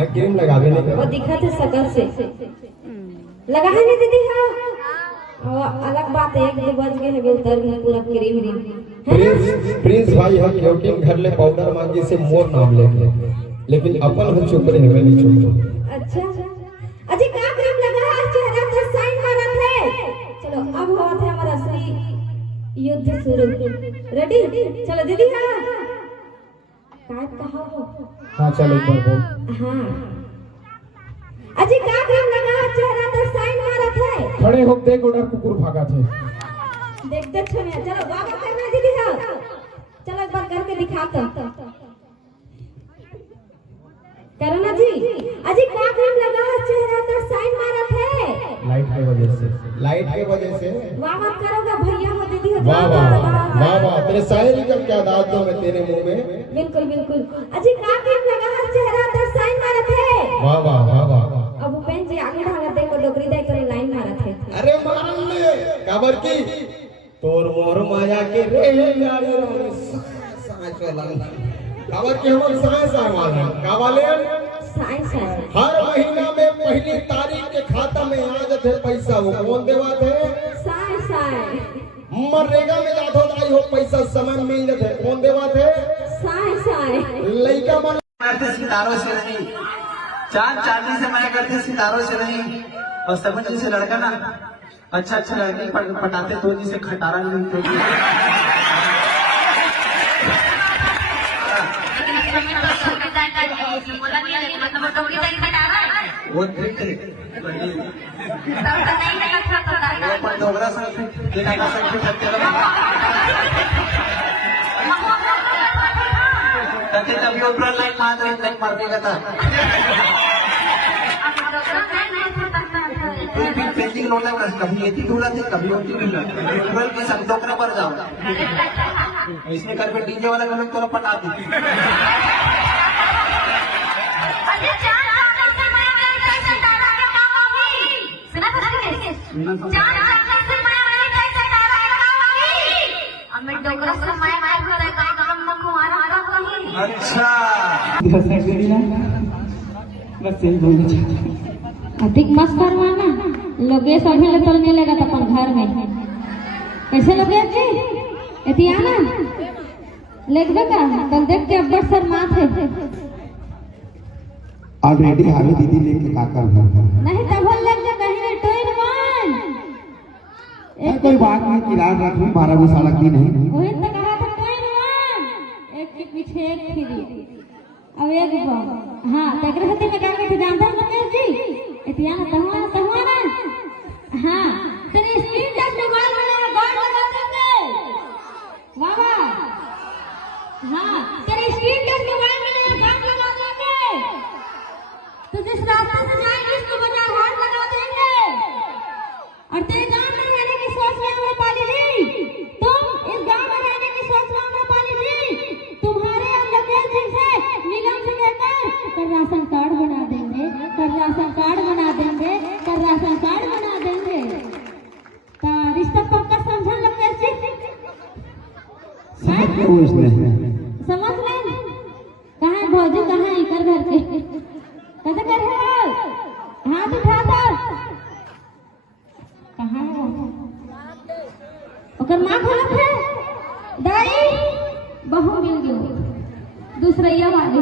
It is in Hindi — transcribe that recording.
मैं क्रीम लगावे नहीं वो दिखा थे सकल से लगा है नहीं दीदी। हाँ और अलग बात है, 1-2 बज गए है उतर गए पूरा क्रीम प्रिंस भाई हम क्योंकि घर ले पाउडर मांगी से मोर नाम लेके, लेकिन अपन हम चुप रहे हैं नहीं चुप। अच्छा अजी का क्रीम लगा है चेहरा पे साइन मारा थे। चलो अब हुआ थे हमारा असली युद्ध शुरू। रेडी चलो दीदी। हाँ काय कहा हो। हाँ चल एक बार बोल। हाँ अजी का क्रीम लगा है चेहरा पे साइन मारा थे। खड़े हो देख उधर कुकुर भागा थे। देखते छोड़िए चलो बाबा करना दीदी। हाँ चलो एक बार करके दिखाता करना जी। अजी का क्रीम लगा है चेहरा पे साइन मारा थे। लाइट के वजह से, लाइट के वजह से। वाह वाह करोगा भैया हो दीदी हो। वाह वाह वाह वाह तेरे शायरी का क्या दाद दो मैं तेरे मुंह में। बिल्कुल बिल्कुल। अजी का क्रीम लगा है चेहरा पे साइन मारा थे। वाह वाह वाह वाह। अब उपेन जी आगे भागा देखो डोकरी दे कर लाइन मारा थे। अरे मान ले काबर की तोर मोर माया के रे यारी रे साँच वाला काबर की हमर साँच वाला कावाले साइंस है। हर महीना में पहली तारीख के खाता में आ जाते पैसा वो कौन देवा थे। साइंस है। मनरेगा में जात हो दाई हो पैसा समय मिल जाते कौन देवा थे। साइंस है। लइका मन करते सितारों से नहीं, चांद चांदी से माया करते सितारों से नहीं। और समझ से लड़का ना अच्छा लड़की पटाते तो जिसे खटारा नहीं तो वो डोगरा तभी ऊपर लाइन मार देगा था। पेंटिंग लोटा कभी ये ढूंढा थी कभी होती नहीं की सब डोकरा पर जाओ इसने करके डीजे वाला का लोग तरफ पटा दी। अच्छा बस यही बोलना चाहती। अधिक मत करवाना लोगेश अभी तो नहीं लगा था अपन घर में कैसे लोगेश जी एतियाना लेगबे का कल देख के अब्बर सर माथ है ऑलरेडी हमें दीदी लेके काका नहीं तब बोल लग जा कहीं टोइन वन कोई बात नहीं किराया रख लूं 12 साल की नहीं वही तो कहा था टोइन वन एक के पीछे एक फ्री अब एक बम। हाँ तकरे से मैं क्या कहते जानता हूं लोगेश जी एतियाना तहुआ ना। हाँ तेरी स्क्रीन टच मोबाइल में गार्ड लगा देंगे। वाह वाह। हाँ तेरी स्क्रीन टच मोबाइल में गार्ड लगा देंगे। तो जिस रास्ते से जाएंगे उसको बाजार हाथ लगा देंगे। और तेरे गांव में रहने की सोच में अम्रपाली जी तुम इस गांव में रहने की सोच में अम्रपाली जी तुम्हारे और लोकेश जी से नीलम से कहकर कर राशन कार्ड बना देंगे, कर राशन कार्ड बना देंगे, कर राशन कार्ड बना देंगे। तो रिश्ता पक्का समझ लोकेश जी। समझ ले कहाँ है भौजी कहाँ है इकर घर के कैसे कर रहे हो। हाथ उठा दो कहाँ है ओकर माँ खोलत है दाई बहू मिल गई दूसरा वाली।